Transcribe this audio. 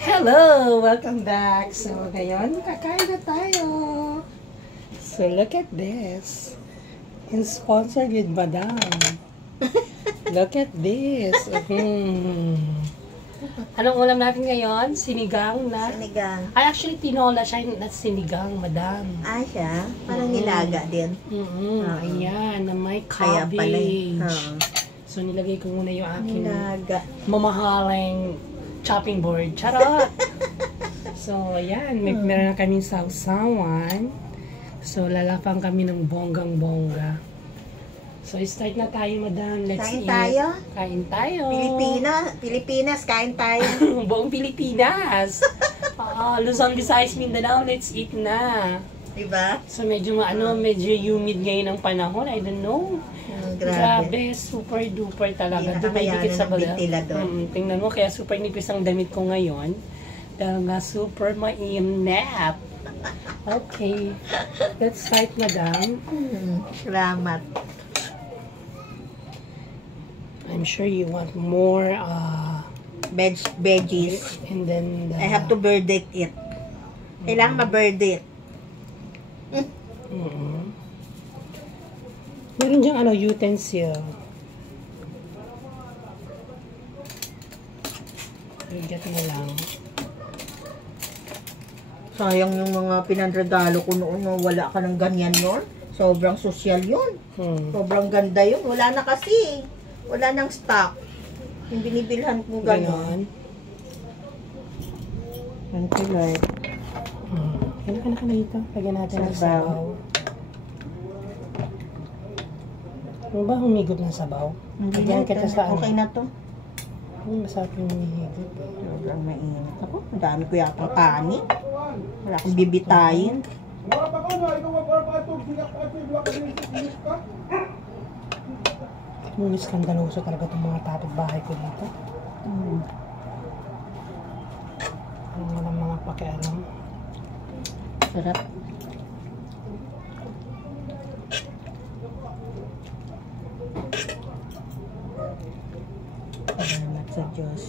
Hello! Welcome back! So, ngayon, kakain na tayo. So, look at this. And sponsored with Madam. Look at this. Anong ulam natin ngayon? Sinigang na? Sinigang. Ay, actually, tinola siya na sinigang, Madam. Ah, siya? Parang nilaga din. Ayan, na may Kaya pala. cabbage. So, nilagay ko muna yung aking Nilaga. mamahaling chopping board. Charot! So, ayan. Meron na kaming sausawan. So, lalapang kami ng bonggang-bongga. So, start na tayo, Madam. Let's Kain eat. tayo? Kain tayo. Pilipinas, kain tayo. Buong Pilipinas. Luzon, Visayas, Mindanao. Let's eat na. Diba? So, medyo humid ngayon ang panahon. I don't know. Grabe, super duper talaga. Dumidikit sa baga. Tingnan mo, kaya super nipis ang damit ko ngayon. Dahil nga super mainit. Okay. Let's start, Madam. Salamat. I'm sure you want more Veggies. and then I have to verdict it. Kailangan ma-verdict. Meron diyang utensil. Bigat na lang. Sayang yung mga pinanregalo ko noon. No? Wala ka ng ganyan yun. Sobrang sosyal yun. Sobrang ganda yun. Wala na kasi. Wala nang stock. Yung binibilhan ko gano'n. Thank you, Lord. Kailan ka na dito? Lagyan natin ng sabaw. Ano ba humigop ng sabaw? Lagyan kita sa okay na to. Masarap yung humigop. Sobrang mainit. Ako, madami ko yata kanin. Wala akong bibitayin. Nung iskandaloso talaga itong mga tapit bahay ko dito. Ang walang mga pakialam. Sarap. Salamat sa Diyos.